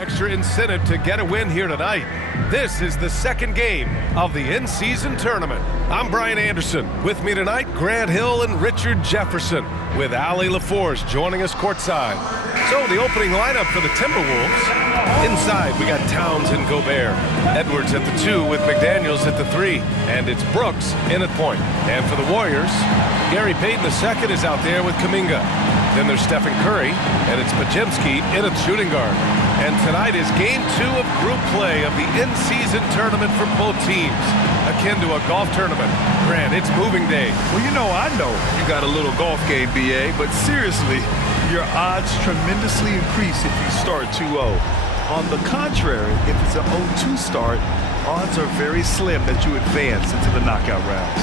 Extra incentive to get a win here tonight. This is the second game of the in-season tournament. I'm Brian Anderson. With me tonight, Grant Hill and Richard Jefferson, with Ali LaForce joining us courtside. So the opening lineup for the Timberwolves. Inside, we got Towns and Gobert. Edwards at the 2 with McDaniels at the 3. And it's Brooks in at point. And for the Warriors, Gary Payton II is out there with Kuminga. Then there's Stephen Curry, and it's Podziemski in at shooting guard. And tonight is Game 2 of group play of the in-season tournament for both teams. Akin to a golf tournament. Grant, it's moving day. Well, I know you got a little golf game, BA, but seriously, your odds tremendously increase if you start 2-0. On the contrary, if it's an 0-2 start, odds are very slim that you advance into the knockout rounds.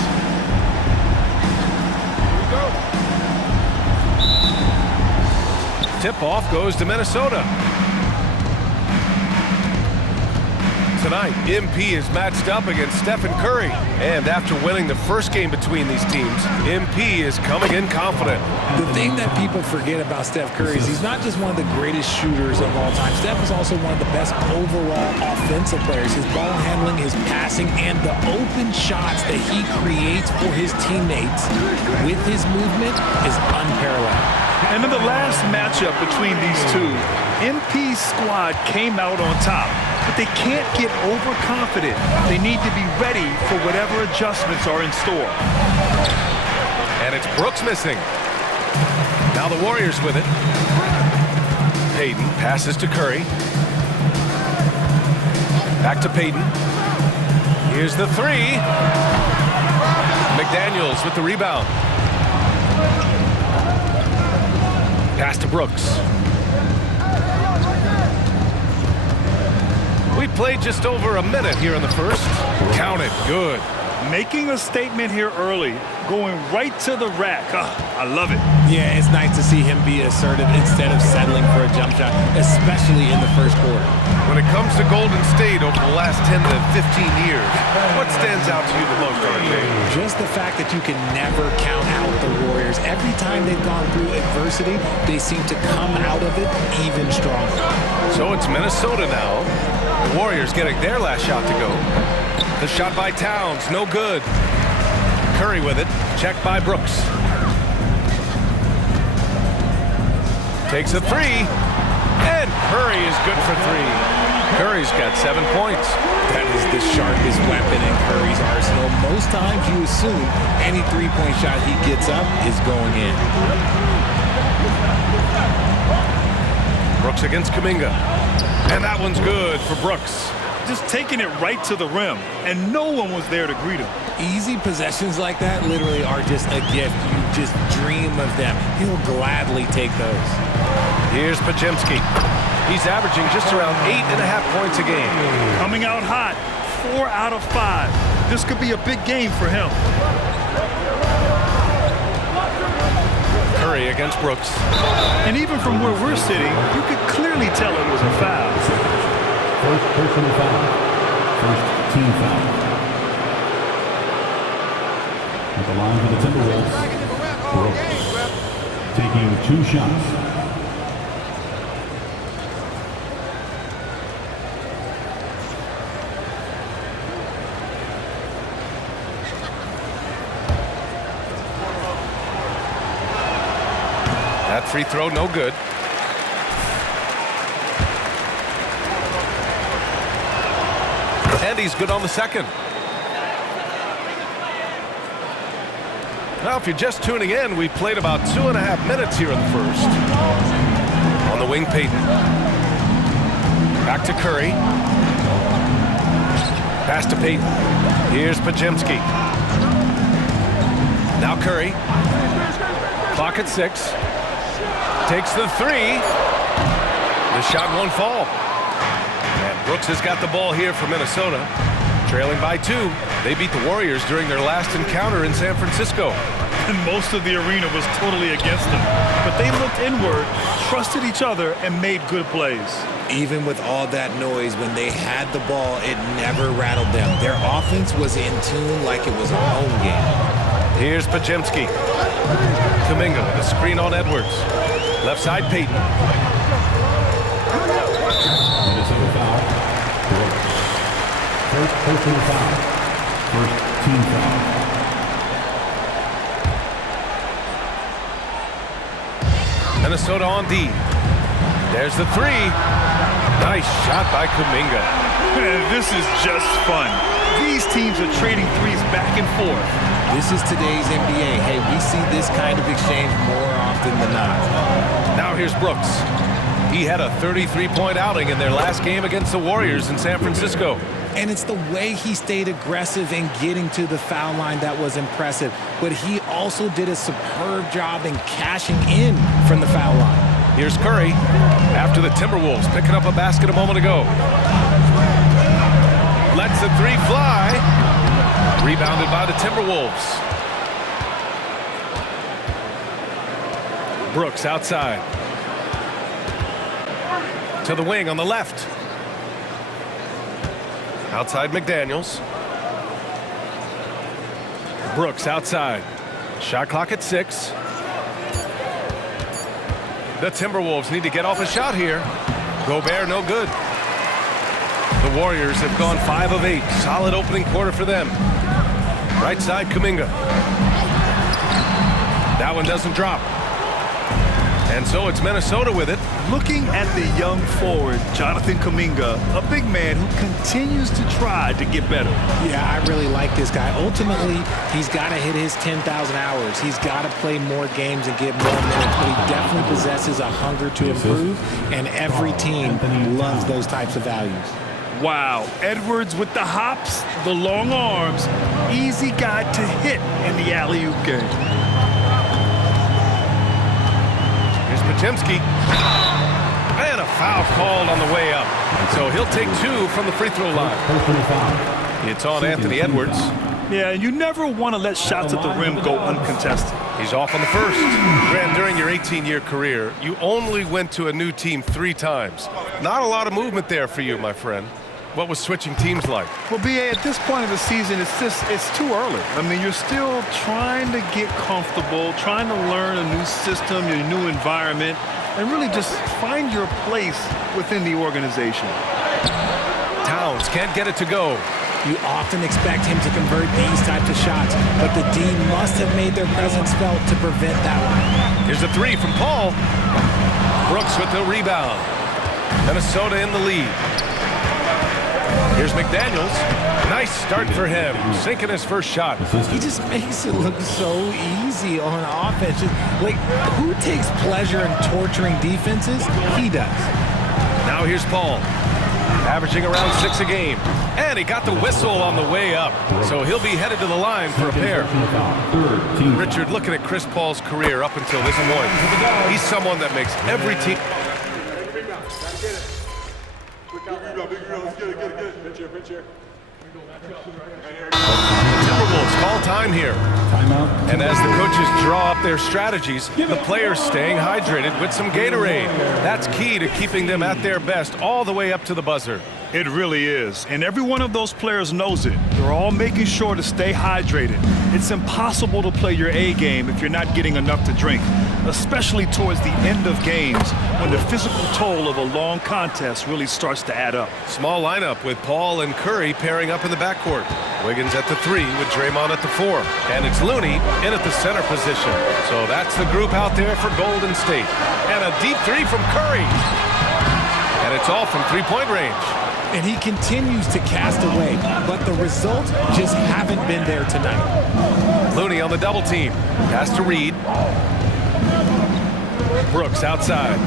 Here we go. Tip-off goes to Minnesota. Tonight, MP is matched up against Stephen Curry. And after winning the first game between these teams, MP is coming in confident. The thing that people forget about Steph Curry is he's not just one of the greatest shooters of all time. Steph is also one of the best overall offensive players. His ball handling, his passing, and the open shots that he creates for his teammates with his movement is unparalleled. And in the last matchup between these two, MP's squad came out on top. But they can't get overconfident. They need to be ready for whatever adjustments are in store. And it's Brooks missing. Now the Warriors with it. Payton passes to Curry. Back to Payton. Here's the 3. McDaniels with the rebound. Pass to Brooks. We played just over a minute here in the first. Count it. Good. Making a statement here early, going right to the rack. I love it. Yeah, it's nice to see him be assertive instead of settling for a jump shot, especially in the first quarter. When it comes to Golden State over the last 10 to 15 years, what stands out to you the most, RJ? Just the fact that you can never count out the Warriors. Every time they've gone through adversity, they seem to come out of it even stronger. So it's Minnesota now. The Warriors getting their last shot to go. The shot by Towns, no good. Curry with it, checked by Brooks. Takes a 3, and Curry is good for 3. Curry's got 7 points. That is the sharpest weapon in Curry's arsenal. Most times you assume any three-point shot he gets up is going in. Brooks against Kuminga. And that one's good for Brooks. Just taking it right to the rim, and no one was there to greet him. Easy possessions like that literally are just a gift. You just dream of them. He'll gladly take those. Here's Podziemski. He's averaging just around 8.5 points a game. Coming out hot, 4 out of 5. This could be a big game for him. Curry against Brooks. And even from where we're sitting, you could clearly tell it was a foul. First personal foul. First team foul. At the line for the Timberwolves, Brooks taking 2 shots. That free throw, no good. And he's good on the second. Now, if you're just tuning in, we played about 2.5 minutes here in the first. On the wing, Payton. Back to Curry. Pass to Payton. Here's Podziemski. Now Curry. Clock at 6. Takes the 3. The shot won't fall. And Brooks has got the ball here for Minnesota. Trailing by 2. They beat the Warriors during their last encounter in San Francisco. And most of the arena was totally against them. But they looked inward, trusted each other, and made good plays. Even with all that noise, when they had the ball, it never rattled them. Their offense was in tune like it was a home game. Here's Podziemski. Kuminga with a screen on Edwards. Left side, Payton. Personal foul. First team foul. Minnesota on D. There's the three. Nice shot by Kuminga. Man, this is just fun. These teams are trading threes back and forth. This is today's NBA. Hey, we see this kind of exchange more often than not. Now here's Brooks. He had a 33-point outing in their last game against the Warriors in San Francisco. And it's the way he stayed aggressive in getting to the foul line that was impressive. But he also did a superb job in cashing in from the foul line. Here's Curry after the Timberwolves picking up a basket a moment ago. Lets the three fly. Rebounded by the Timberwolves. Brooks outside. To the wing on the left. Outside McDaniels. Brooks outside. Shot clock at 6. The Timberwolves need to get off a shot here. Gobert no good. The Warriors have gone 5 of 8. Solid opening quarter for them. Right side Kuminga. That one doesn't drop. And so it's Minnesota with it. Looking at the young forward, Jonathan Kuminga, a big man who continues to try to get better. Yeah, I really like this guy. Ultimately, he's got to hit his 10,000 hours. He's got to play more games and get more minutes, but he definitely possesses a hunger to improve, and every team loves those types of values. Wow, Edwards with the hops, the long arms, easy guy to hit in the alley-oop game. Potemski. And a foul called on the way up. So he'll take 2 from the free throw line. It's on Anthony Edwards. Yeah, and you never want to let shots at the rim go uncontested. He's off on the first. Grant, during your 18-year career, you only went to a new team 3 times. Not a lot of movement there for you, my friend. What was switching teams like? Well, B.A., at this point of the season, it's too early. I mean, you're still trying to get comfortable, trying to learn a new system, a new environment, and really just find your place within the organization. Towns can't get it to go. You often expect him to convert these types of shots, but the D must have made their presence felt to prevent that one. Here's the 3 from Paul. Brooks with the rebound. Minnesota in the lead. Here's McDaniels. Nice start for him. Sinking his first shot. He just makes it look so easy on offense. Like, who takes pleasure in torturing defenses? He does. Now here's Paul. Averaging around 6 a game. And he got the whistle on the way up. So he'll be headed to the line for a pair. Richard, looking at Chris Paul's career up until this point, he's someone that makes every team... Timberwolves call time here. And as the coaches draw up their strategies, the players staying hydrated with some Gatorade. That's key to keeping them at their best all the way up to the buzzer. It really is, and every one of those players knows it. They're all making sure to stay hydrated. It's impossible to play your A game if you're not getting enough to drink, especially towards the end of games when the physical toll of a long contest really starts to add up. Small lineup with Paul and Curry pairing up in the backcourt. Wiggins at the 3 with Draymond at the 4. And it's Looney in at the center position. So that's the group out there for Golden State. And a deep 3 from Curry. And it's all from three-point range. And he continues to cast away, but the results just haven't been there tonight. Looney on the double team. Pass to Reed. Brooks outside.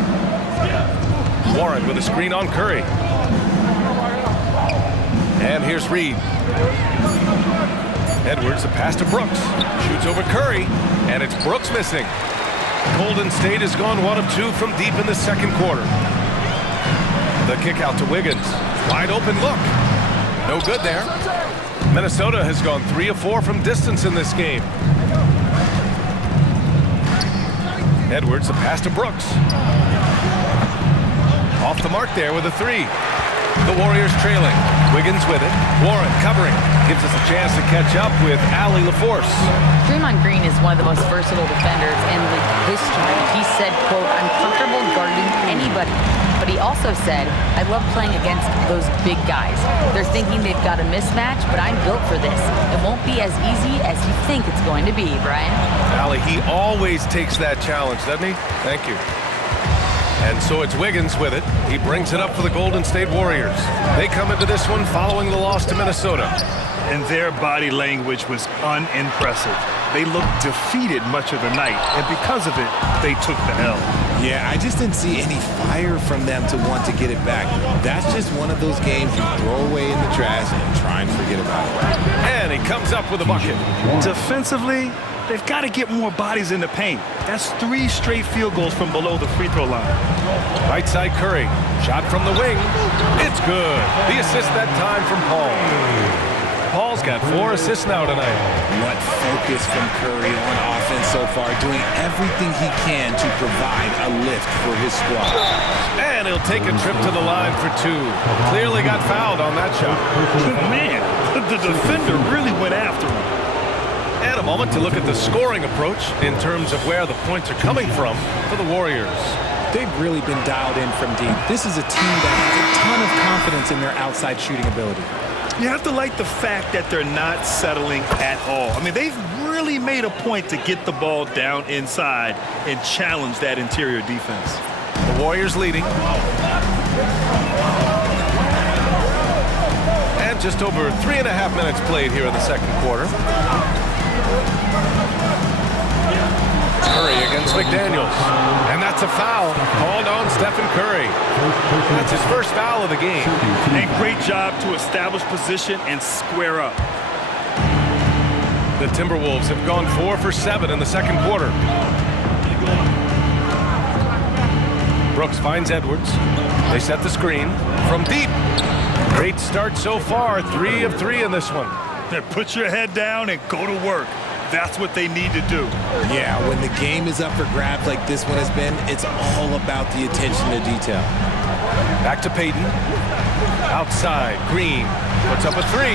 Warren with a screen on Curry. And here's Reed. Edwards, a pass to Brooks. Shoots over Curry, and it's Brooks missing. Golden State has gone 1 of 2 from deep in the second quarter. The kick out to Wiggins. Wide open look. No good there. Minnesota has gone 3 of 4 from distance in this game. Edwards, a pass to Brooks. Off the mark there with a 3. The Warriors trailing. Wiggins with it. Warren covering. Gives us a chance to catch up with Allie LaForce. Draymond Green is one of the most versatile defenders in league history. He said, quote, "I'm comfortable guarding anybody," but he also said, I love playing against those big guys. They're thinking they've got a mismatch, but I'm built for this. It won't be as easy as you think it's going to be, Brian. Allie, he always takes that challenge, doesn't he? Thank you. And so it's Wiggins with it. He brings it up for the Golden State Warriors. They come into this one following the loss to Minnesota. And their body language was unimpressive. They looked defeated much of the night, and because of it, they took the L. Yeah, I just didn't see any fire from them to want to get it back. That's just one of those games you throw away in the trash and try and forget about it. And he comes up with a bucket. Defensively, they've got to get more bodies in the paint. That's 3 straight field goals from below the free throw line. Right side Curry. Shot from the wing. It's good. The assist that time from Paul. Paul's got 4 assists now tonight. What focus from Curry on offense so far, doing everything he can to provide a lift for his squad. And he'll take a trip to the line for 2. Clearly got fouled on that shot. Man, the defender really went after him. And a moment to look at the scoring approach in terms of where the points are coming from for the Warriors. They've really been dialed in from deep. This is a team that has a ton of confidence in their outside shooting ability. You have to like the fact that they're not settling at all. I mean, they've really made a point to get the ball down inside and challenge that interior defense. The Warriors leading. And just over 3.5 minutes played here in the second quarter. Curry against McDaniels. And that's a foul called on Stephen Curry. That's his first foul of the game. And great job to establish position and square up. The Timberwolves have gone 4 for 7 in the second quarter. Brooks finds Edwards. They set the screen from deep. Great start so far. 3 of 3 in this one. Put your head down and go to work. That's what they need to do. Yeah, when the game is up for grabs like this one has been, it's all about the attention to detail. Back to Payton. Outside, Green puts up a 3.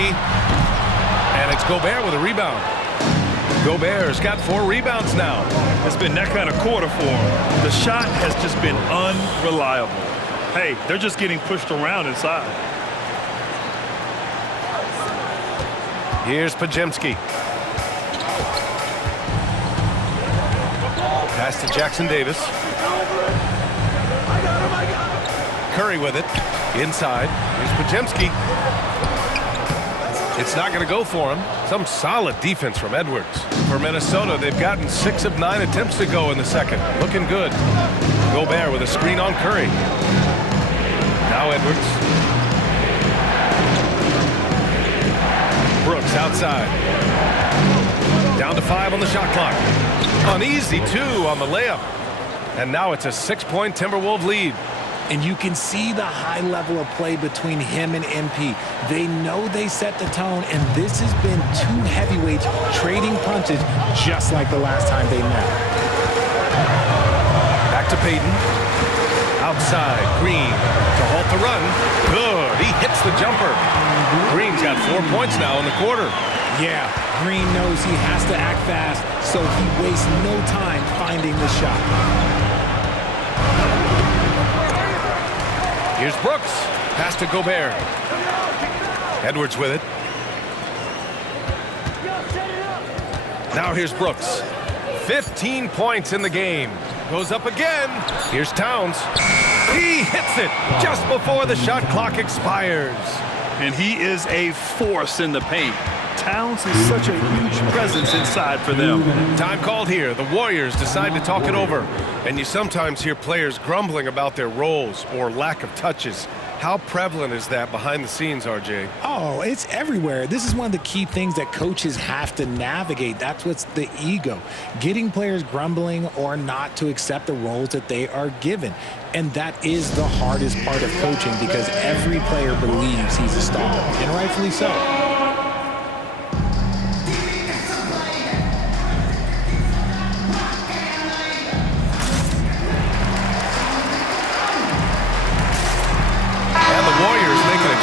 And it's Gobert with a rebound. Gobert's got 4 rebounds now. It's been that kind of quarter for him. The shot has just been unreliable. Hey, they're just getting pushed around inside. Here's Podziemski. Pass to Jackson Davis. Curry with it. Inside. Here's Podziemski. It's not going to go for him. Some solid defense from Edwards. For Minnesota, they've gotten 6 of 9 attempts to go in the second. Looking good. Gobert with a screen on Curry. Now Edwards. Brooks outside. Down to 5 on the shot clock. An easy 2 on the layup. And now it's a 6-point Timberwolves lead. And you can see the high level of play between him and MP. They know they set the tone, and this has been 2 heavyweights trading punches just like the last time they met. Back to Payton. Outside, Green to halt the run. Good, he hits the jumper. Green's got 4 points now in the quarter. Yeah, Green knows he has to act fast, so he wastes no time finding the shot. Here's Brooks. Pass to Gobert. Edwards with it. Now here's Brooks. 15 points in the game. Goes up again. Here's Towns. He hits it just before the shot clock expires. And he is a force in the paint. Towns is such a huge presence inside for them. Time called here. The Warriors decide to talk it over. And you sometimes hear players grumbling about their roles or lack of touches. How prevalent is that behind the scenes, RJ? Oh, it's everywhere. This is one of the key things that coaches have to navigate. That's what's the ego. Getting players grumbling or not to accept the roles that they are given. And that is the hardest part of coaching because every player believes he's a star, and rightfully so.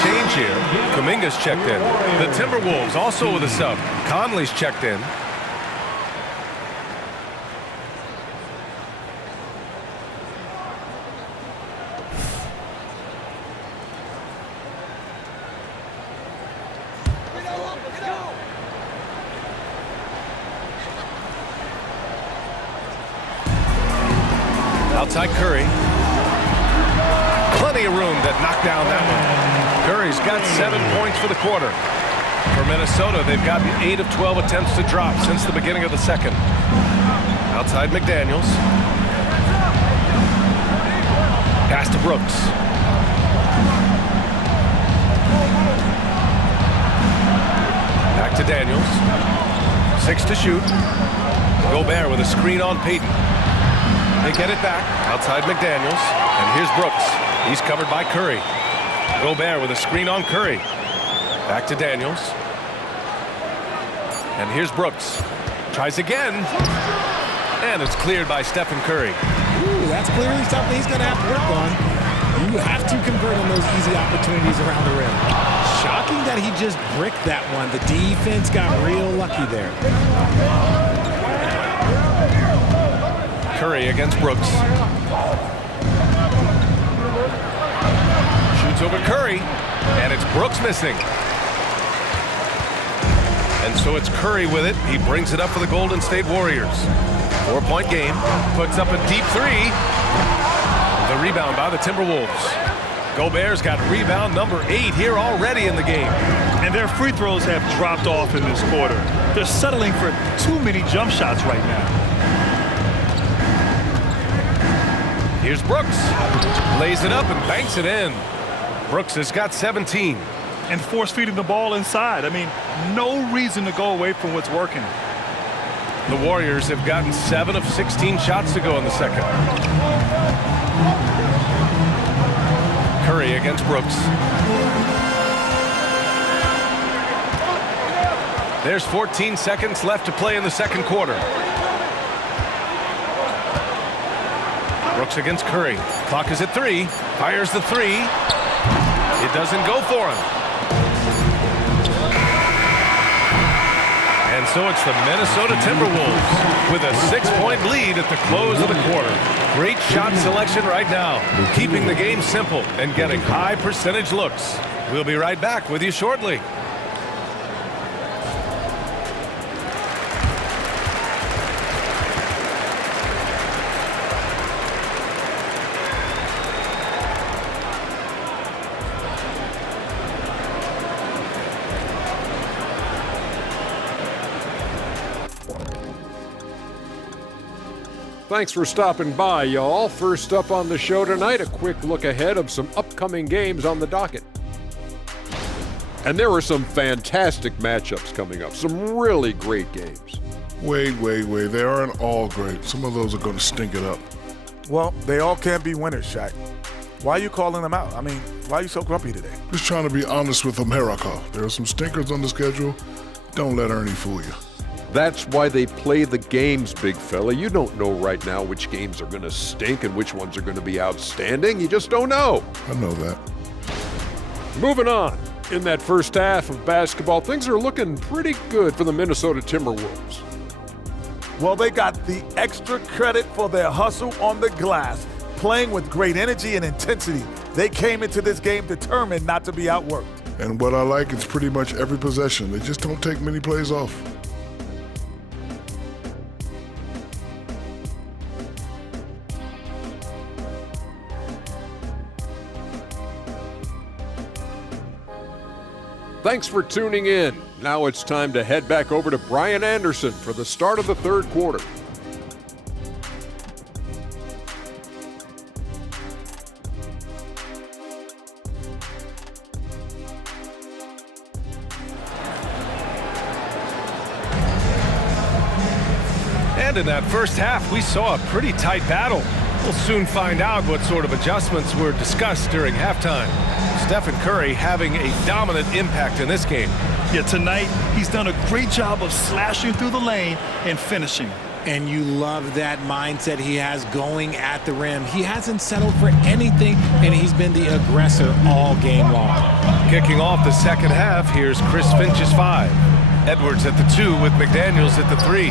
Change here. Kuminga's checked in. The Timberwolves also with a sub. Conley's checked in. Outside Curry. Plenty of room to knock down that one. Curry's got 7 points for the quarter. For Minnesota, they've gotten 8 of 12 attempts to drop since the beginning of the second. Outside McDaniels. Pass to Brooks. Back to Daniels. 6 to shoot. Gobert with a screen on Payton. They get it back. Outside McDaniels. And here's Brooks. He's covered by Curry. Gobert with a screen on Curry. Back to Daniels. And here's Brooks. Tries again. And it's cleared by Stephen Curry. Ooh, that's clearly something he's going to have to work on. You have to convert on those easy opportunities around the rim. Shocking that he just bricked that one. The defense got real lucky there. Curry against Brooks. Shoots over Curry, and it's Brooks missing. And so it's Curry with it. He brings it up for the Golden State Warriors. 4-point game. Puts up a deep three. The rebound by the Timberwolves. Gobert's got rebound number 8 here already in the game. And their free throws have dropped off in this quarter. They're settling for too many jump shots right now. Here's Brooks. Lays it up and banks it in. Brooks has got 17. And force-feeding the ball inside. I mean, no reason to go away from what's working. The Warriors have gotten 7 of 16 shots to go in the second. Curry against Brooks. There's 14 seconds left to play in the second quarter. Brooks against Curry. Clock is at 3. Fires the 3. It doesn't go for him. And so it's the Minnesota Timberwolves with a 6-point lead at the close of the quarter. Great shot selection right now, keeping the game simple and getting high percentage looks. We'll be right back with you shortly. Thanks for stopping by, y'all. First up on the show tonight, a quick look ahead of some upcoming games on the docket. And there are some fantastic matchups coming up, some really great games. Wait. They aren't all great. Some of those are going to stink it up. Well, they all can't be winners, Shaq. Why are you calling them out? I mean, why are you so grumpy today? Just trying to be honest with America. There are some stinkers on the schedule. Don't let Ernie fool you. That's why they play the games, big fella. You don't know right now which games are going to stink and which ones are going to be outstanding. You just don't know. I know that. Moving on. In that first half of basketball, things are looking pretty good for the Minnesota Timberwolves. Well, they got the extra credit for their hustle on the glass, playing with great energy and intensity. They came into this game determined not to be outworked. And what I like is pretty much every possession. They just don't take many plays off. Thanks for tuning in. Now it's time to head back over to Brian Anderson for the start of the third quarter. And in that first half, we saw a pretty tight battle. We'll soon find out what sort of adjustments were discussed during halftime. Stephen Curry having a dominant impact in this game. Yeah, tonight he's done a great job of slashing through the lane and finishing. And you love that mindset he has going at the rim. He hasn't settled for anything, and he's been the aggressor all game long. Kicking off the second half, here's Chris Finch's 5. Edwards at the 2 with McDaniels at the 3.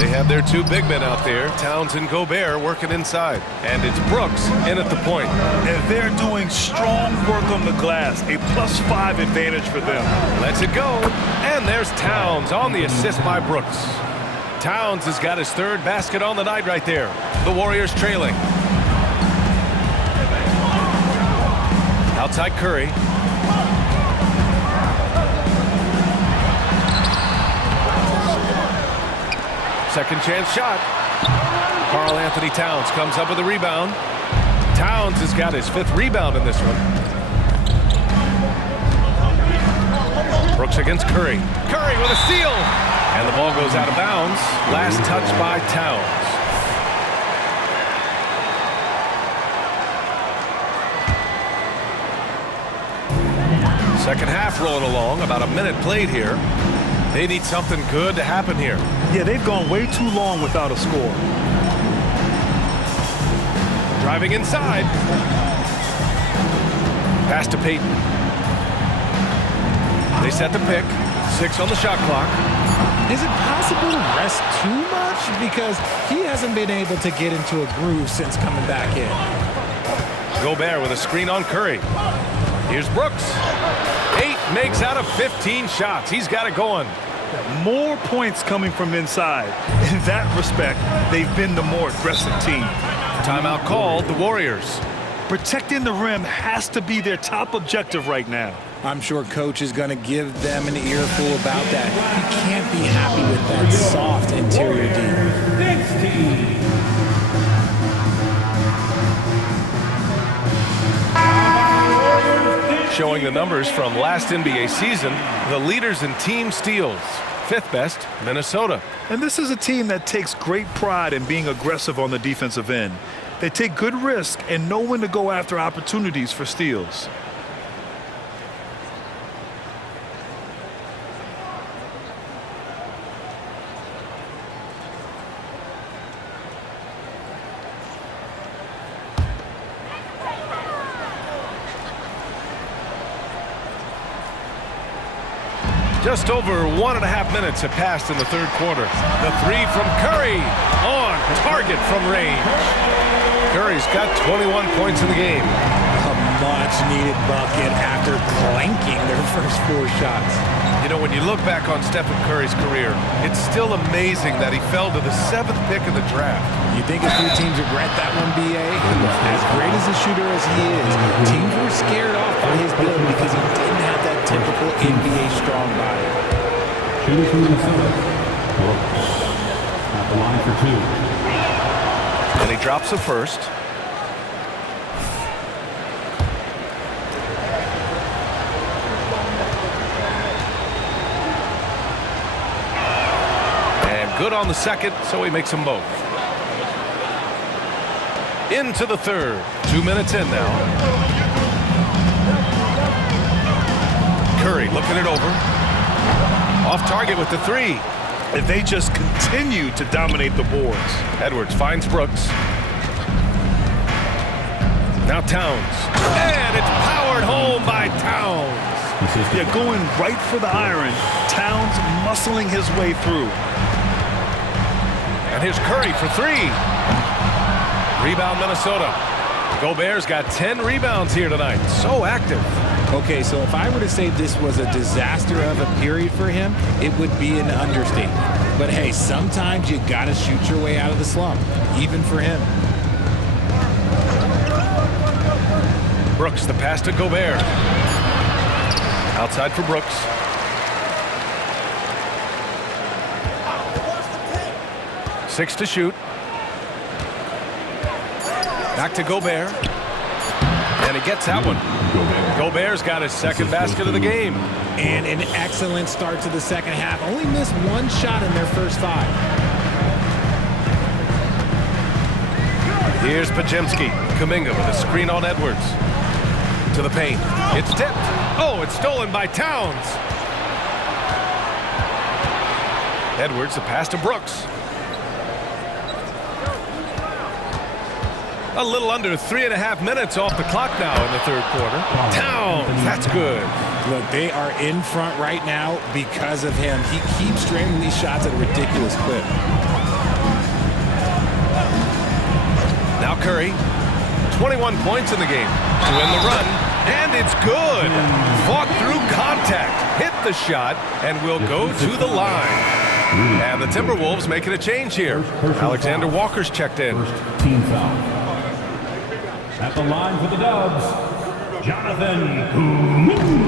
They have their 2 big men out there, Towns and Gobert, working inside. And it's Brooks in at the point. And they're doing strong work on the glass, a +5 advantage for them. Lets it go, and there's Towns on the assist by Brooks. Towns has got his 3rd basket on the night right there. The Warriors trailing. Outside Curry. Second chance shot. Karl Anthony Towns comes up with a rebound. Towns has got his 5th rebound in this one. Brooks against Curry. Curry with a steal. And the ball goes out of bounds. Last touch by Towns. Second half rolling along. About a minute played here. They need something good to happen here. Yeah, they've gone way too long without a score. Driving inside. Pass to Payton. They set the pick. 6 on the shot clock. Is it possible to rest too much? Because he hasn't been able to get into a groove since coming back in. Gobert with a screen on Curry. Here's Brooks. 8 makes out of 15 shots. He's got it going. More points coming from inside. In that respect, they've been the more aggressive team. Timeout called, the Warriors. Protecting the rim has to be their top objective right now. I'm sure coach is going to give them an earful about that. He can't be happy with that soft interior D. Showing the numbers from last NBA season, the leaders in team steals. 5th best, Minnesota. And this is a team that takes great pride in being aggressive on the defensive end. They take good risk and know when to go after opportunities for steals. Just over 1.5 minutes have passed in the 3rd quarter. The 3 from Curry on target from range. Curry's got 21 points in the game. A much-needed bucket after clanking their first 4 shots. You know, when you look back on Stephen Curry's career, it's still amazing that he fell to the 7th pick in the draft. You think a few teams regret that one, B.A.? As great as a shooter as he is, teams were scared off by his build because he didn't have that typical NBA strong body. Shooting from Minnesota. Brooks at the line for 2. And he drops the first. And good on the second, so he makes them both. Into the 3rd. 2 minutes in now. Curry looking it over. Off target with the 3. And they just continue to dominate the boards. Edwards finds Brooks. Now Towns. And it's powered home by Towns. Yeah, going right for the iron. Towns muscling his way through. And here's Curry for 3. Rebound Minnesota. Gobert's got 10 rebounds here tonight. So active. Okay, so if I were to say this was a disaster of a period for him, it would be an understatement. But hey, sometimes you gotta shoot your way out of the slump, even for him. Brooks, the pass to Gobert. Outside for Brooks. Six to shoot. Back to Gobert. And he gets that one. Gobert's got his 2nd basket of the game. And an excellent start to the 2nd half. Only missed 1 shot in their first 5. Here's Pajemski. Kuminga with a screen on Edwards. To the paint. It's tipped. Oh, it's stolen by Towns. Edwards, the pass to Brooks. A little under 3.5 minutes off the clock now in the 3rd quarter. Towns, that's good. Look, they are in front right now because of him. He keeps draining these shots at a ridiculous clip. Now Curry, 21 points in the game to win the run, and it's good. Fought through contact, hit the shot, and will go to the line. And the Timberwolves making a change here. Alexander Walker's checked in. First team foul. At the line for the Dubs, Jonathan.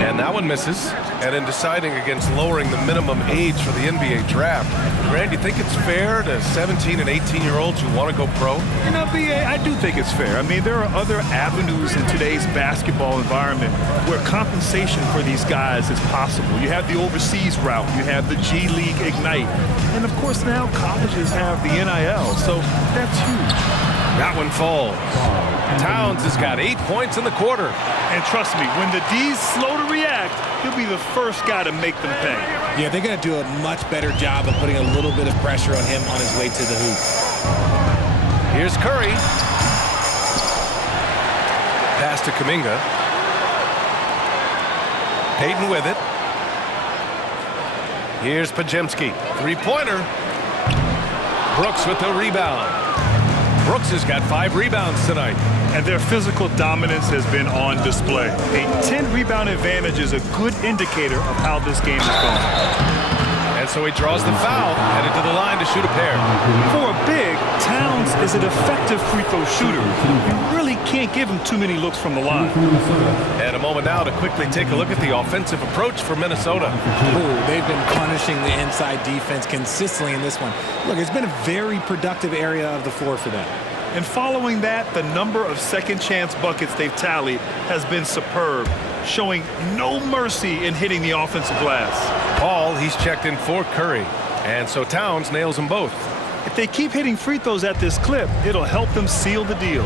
And that one misses. And in deciding against lowering the minimum age for the NBA draft, Grant, do you think it's fair to 17 and 18-year-olds who want to go pro? You know, BA, I do think it's fair. I mean, there are other avenues in today's basketball environment where compensation for these guys is possible. You have the overseas route. You have the G League Ignite. And, of course, now colleges have the NIL. So that's huge. That one falls. Towns has got 8 points in the quarter. And trust me, when the D's slow to react, he'll be the first guy to make them pay. Yeah, they're going to do a much better job of putting a little bit of pressure on him on his way to the hoop. Here's Curry. Pass to Kuminga. Payton with it. Here's Pajemski. Three-pointer. Brooks with the rebound. Brooks has got 5 rebounds tonight. And their physical dominance has been on display. A 10-rebound advantage is a good indicator of how this game is going. And so he draws the foul, headed to the line to shoot a pair. For a big, Towns is an effective free throw shooter. You really can't give him too many looks from the line. And a moment now to quickly take a look at the offensive approach for Minnesota. Ooh, they've been punishing the inside defense consistently in this one. Look, it's been a very productive area of the floor for them. And following that, the number of second-chance buckets they've tallied has been superb, showing no mercy in hitting the offensive glass. Paul, he's checked in for Curry. And so Towns nails them both. If they keep hitting free throws at this clip, it'll help them seal the deal.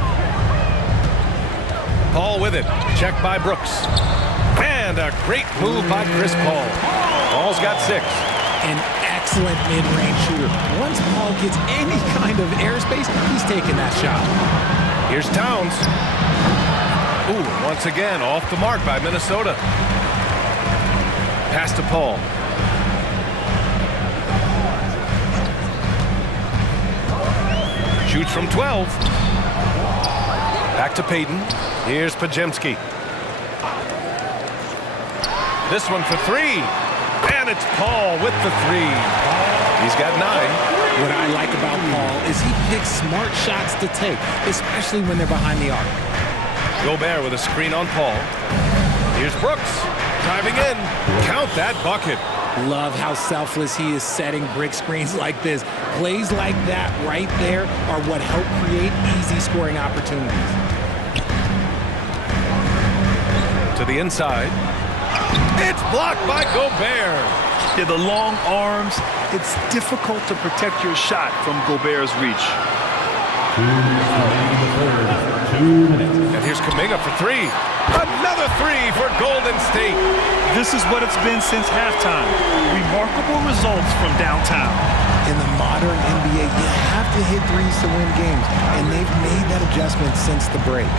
Paul with it. Checked by Brooks. And a great move by Chris Paul. Paul's got 6. An excellent mid-range shooter. Once Paul gets any kind of airspace, he's taking that shot. Here's Towns. Ooh, once again, off the mark by Minnesota. Pass to Paul. Shoots from 12. Back to Payton. Here's Pajemski. This one for 3. And it's Paul with the 3. He's got 9. What I like about Paul is he picks smart shots to take, especially when they're behind the arc. Gobert with a screen on Paul. Here's Brooks driving in. Count that bucket. Love how selfless he is setting brick screens like this. Plays like that right there are what help create easy scoring opportunities. To the inside. It's blocked by Gobert. Yeah, the long arms, it's difficult to protect your shot from Gobert's reach. 2 minutes. And here's Kuminga for 3. Another 3 for Golden State. This is what it's been since halftime. Remarkable results from downtown. In the modern NBA, you have to hit threes to win games, and they've made that adjustment since the break.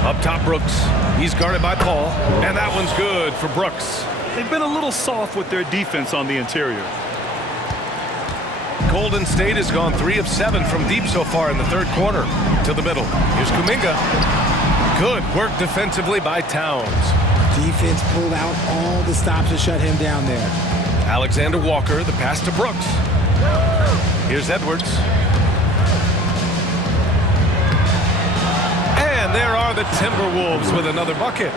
Up top, Brooks. He's guarded by Paul, and that one's good for Brooks. They've been a little soft with their defense on the interior. Golden State has gone 3 of 7 from deep so far in the third quarter. To the middle. Here's Kuminga. Good work defensively by Towns. Defense pulled out all the stops to shut him down there. Alexander Walker, the pass to Brooks. Here's Edwards. And there are the Timberwolves with another bucket.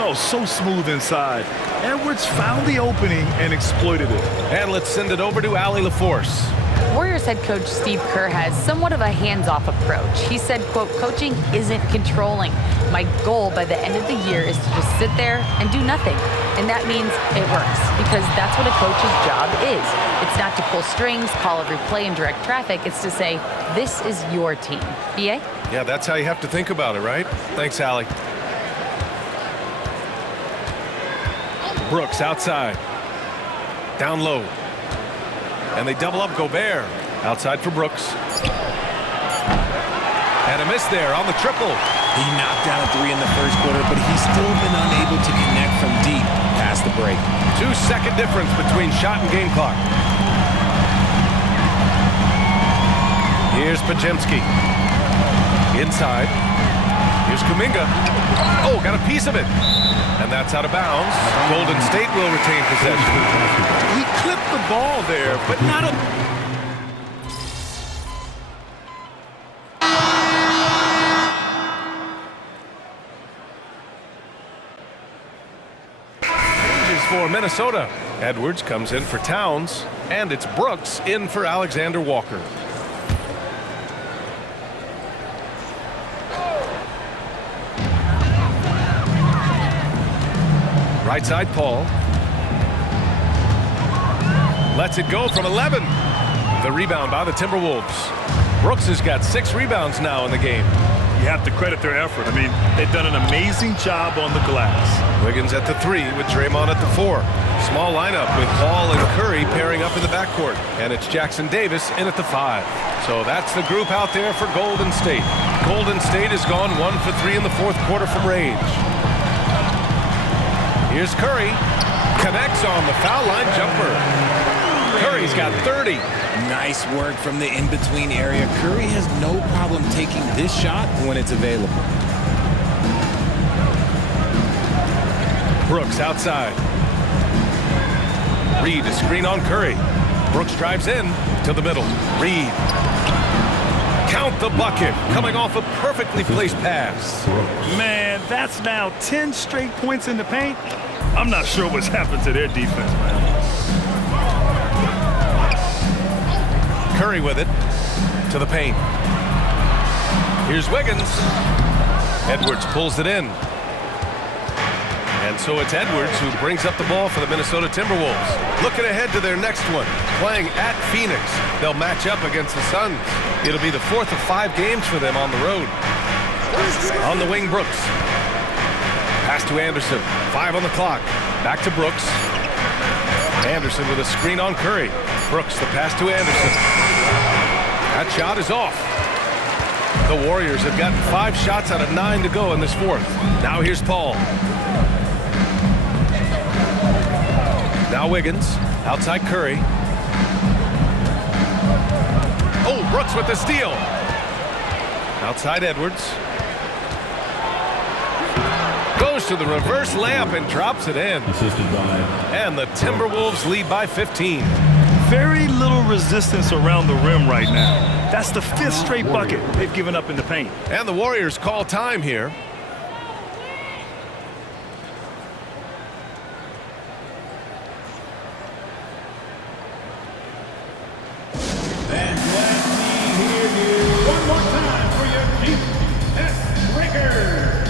Oh, so smooth inside. Edwards found the opening and exploited it. And let's send it over to Allie LaForce. Warriors head coach Steve Kerr has somewhat of a hands-off approach. He said, quote, coaching isn't controlling. My goal by the end of the year is to just sit there and do nothing. And that means it works because that's what a coach's job is. It's not to pull strings, call every play, and direct traffic. It's to say, this is your team. BA? Yeah, that's how you have to think about it, right? Thanks, Allie. Brooks outside. Down low. And they double up Gobert. Outside for Brooks. And a miss there on the triple. He knocked down a three in the first quarter, but he's still been unable to connect from deep past the break. 2-second difference between shot and game clock. Here's Pajemski. Inside. Here's Kuminga. Oh, got a piece of it. And that's out of bounds. Golden State will retain possession. He clipped the ball there, but not a... Changes for Minnesota. Edwards comes in for Towns, and it's Brooks in for Alexander Walker. Right side, Paul. Lets it go from 11. The rebound by the Timberwolves. Brooks has got 6 rebounds now in the game. You have to credit their effort. I mean, they've done an amazing job on the glass. Wiggins at the 3 with Draymond at the 4. Small lineup with Paul and Curry pairing up in the backcourt. And it's Jackson Davis in at the 5. So that's the group out there for Golden State. Golden State has gone 1 for 3 in the fourth quarter from range. Here's Curry. Connects on the foul line jumper. Curry's got 30. Nice work from the in-between area. Curry has no problem taking this shot when it's available. Brooks outside. Reed a screen on Curry. Brooks drives in to the middle. Reed. Count the bucket. Coming off a perfectly placed pass. Man, that's now 10 straight points in the paint. I'm not sure what's happened to their defense, man. Curry with it to the paint. Here's Wiggins. Edwards pulls it in. And so it's Edwards who brings up the ball for the Minnesota Timberwolves. Looking ahead to their next one. Playing at Phoenix. They'll match up against the Suns. It'll be the 4th of 5 games for them on the road. On the wing, Brooks. Pass to Anderson. 5 on the clock. Back to Brooks. Anderson with a screen on Curry. Brooks, the pass to Anderson. That shot is off. The Warriors have gotten 5 shots out of 9 to go in this fourth. Now here's Paul. Now Wiggins. Outside Curry. Oh, Brooks with the steal. Outside Edwards. Goes to the reverse layup and drops it in. And the Timberwolves lead by 15. Very little resistance around the rim right now. That's the 5th straight bucket they've given up in the paint. And the Warriors call time here. And let me hear you one more time for your defense breakers.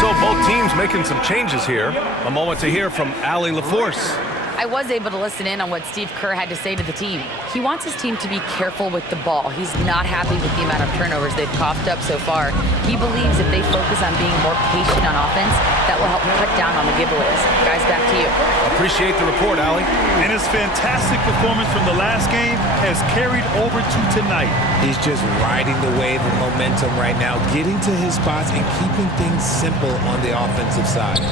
So both teams making some changes here. A moment to hear from Allie LaForce. I was able to listen in on what Steve Kerr had to say to the team. He wants his team to be careful with the ball. He's not happy with the amount of turnovers they've coughed up so far. He believes if they focus on being more patient on offense, that will help cut down on the giveaways. Guys, back to you. Appreciate the report, Allie. And his fantastic performance from the last game has carried over to tonight. He's just riding the wave of momentum right now, getting to his spots and keeping things simple on the offensive side.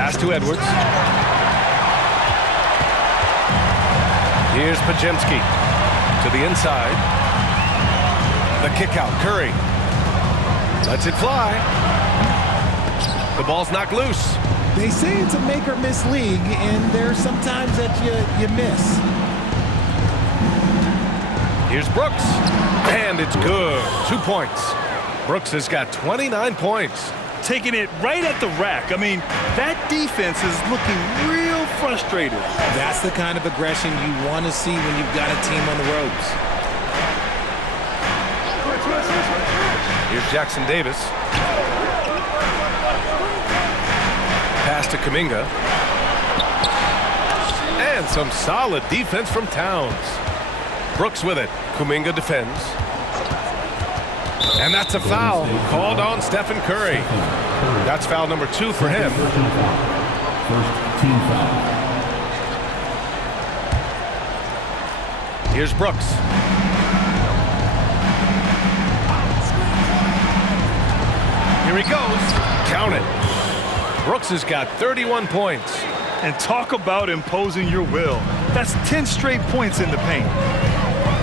Pass to Edwards. Here's Pajemski to the inside. The kick out, Curry. Lets it fly. The ball's knocked loose. They say it's a make or miss league, and there's sometimes that you miss. Here's Brooks. And it's good. 2 points. Brooks has got 29 points. Taking it right at the rack. I mean, that defense is looking real frustrated. That's the kind of aggression you want to see when you've got a team on the ropes. Here's Jackson Davis. Pass to Kuminga. And some solid defense from Towns. Brooks with it. Kuminga defends. And that's a foul called on Stephen Curry. That's foul number 2 for him. First team foul. Here's Brooks. Here he goes. Count it. Brooks has got 31 points. And talk about imposing your will. That's 10 straight points in the paint.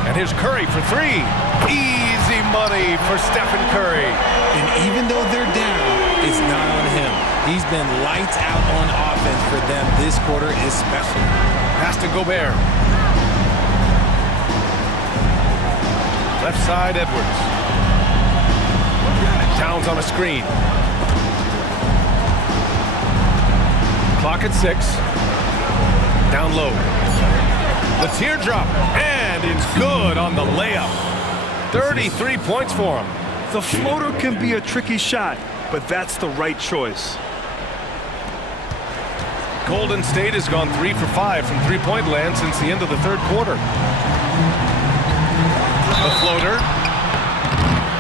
And here's Curry for three. Easy money for Stephen Curry. And even though they're down, it's not on him. He's been lights out on offense for them this quarter especially. Pass to Gobert. Left side, Edwards. Towns on a screen. Clock at 6. Down low. The teardrop, and it's good on the layup. 33 points for him. The floater can be a tricky shot, but that's the right choice. Golden State has gone 3 for 5 from three-point land since the end of the third quarter. The floater.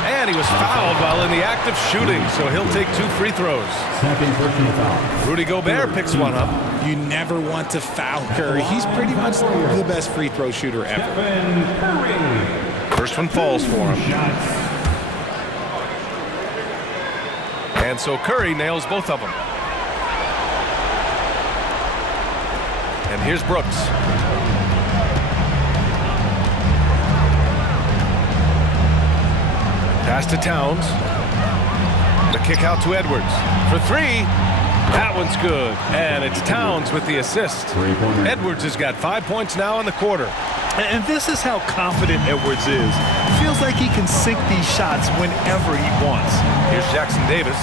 And he was fouled while in the act of shooting, so he'll take 2 free throws. Second personal foul. Rudy Gobert picks one up. You never want to foul Curry. He's pretty much the best free throw shooter ever. Stephen Curry. First one falls for him. Shots. And so Curry nails both of them. And here's Brooks. Pass to Towns. The kick out to Edwards. For three. That one's good. And it's Towns with the assist. Edwards has got 5 points now in the quarter. And this is how confident Edwards is. Feels like he can sink these shots whenever he wants. Here's Jackson Davis.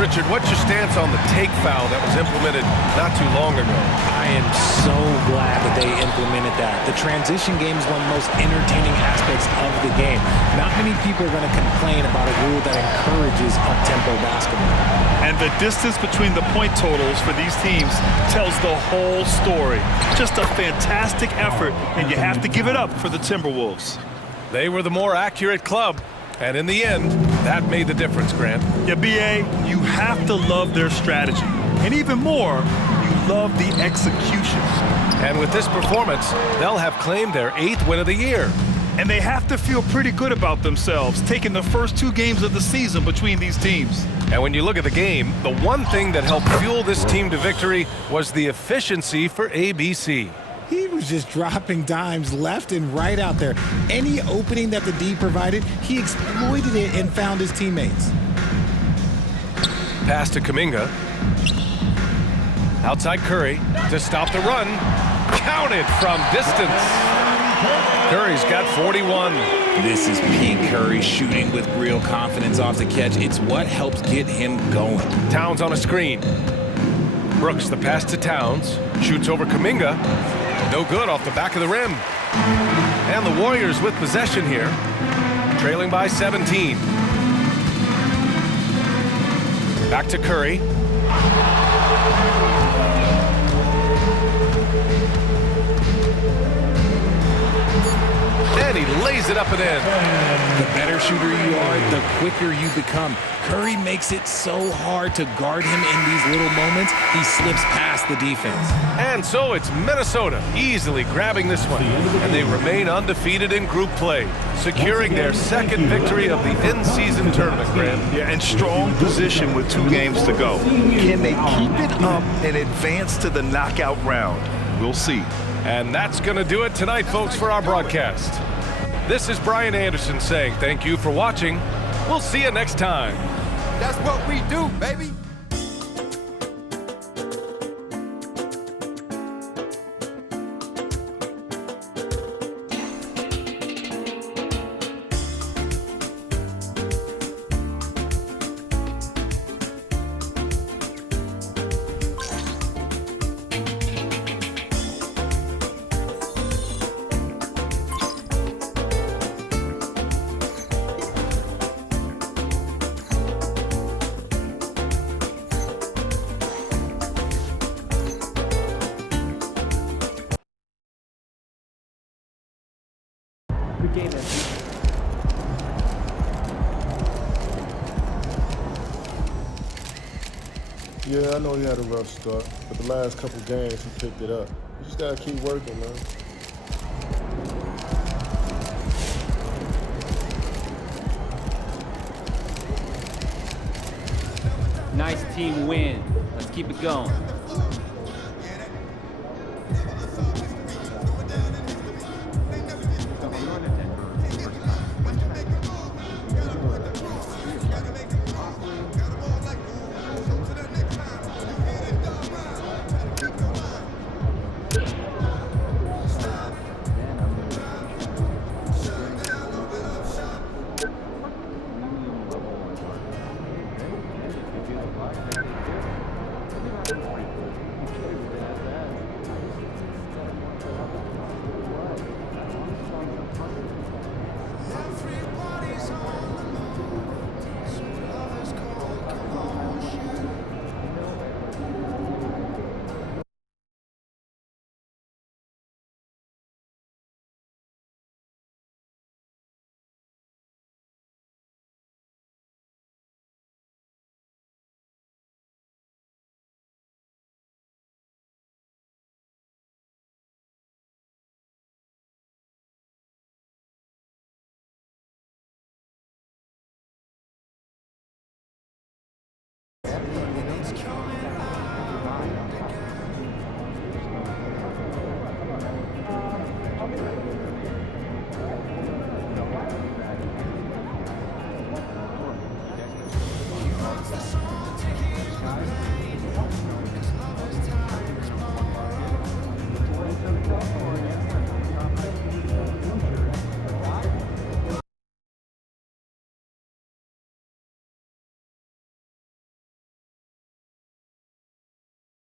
Richard, what's your stance on the take foul that was implemented not too long ago? I am so glad that they implemented that. The transition game is one of the most entertaining aspects of the game. Not many people are going to complain about a rule that encourages up-tempo basketball. And the distance between the point totals for these teams tells the whole story. Just a fantastic effort, and you have to give it up for the Timberwolves. They were the more accurate club, and in the end, that made the difference, Grant. Yeah, B.A., you have to love their strategy. And even more, you love the execution. And with this performance, they'll have claimed their 8th win of the year. And they have to feel pretty good about themselves, taking the first 2 games of the season between these teams. And when you look at the game, the one thing that helped fuel this team to victory was the efficiency for ABC. He was just dropping dimes left and right out there. Any opening that the D provided, he exploited it and found his teammates. Pass to Kuminga. Outside Curry to stop the run. Counted from distance. Curry's got 41. This is peak Curry shooting with real confidence off the catch. It's what helps get him going. Towns on a screen. Brooks, the pass to Towns. Shoots over Kuminga. No good off the back of the rim. And the Warriors with possession here. Trailing by 17. Back to Curry. And he lays it up and in. The better shooter you are, the quicker you become. Curry makes it so hard to guard him in these little moments. He slips past the defense. And so it's Minnesota easily grabbing this one. And they remain undefeated in group play, securing their 2nd victory of the in-season tournament, Grant. Yeah, and strong position with 2 games to go. Can they keep it up and advance to the knockout round? We'll see. And that's going to do it tonight, folks, for our broadcast. This is Brian Anderson saying thank you for watching. We'll see you next time. That's what we do, baby. Yeah, I know he had a rough start, but the last couple games he picked it up. Just gotta keep working, man. Nice team win. Let's keep it going.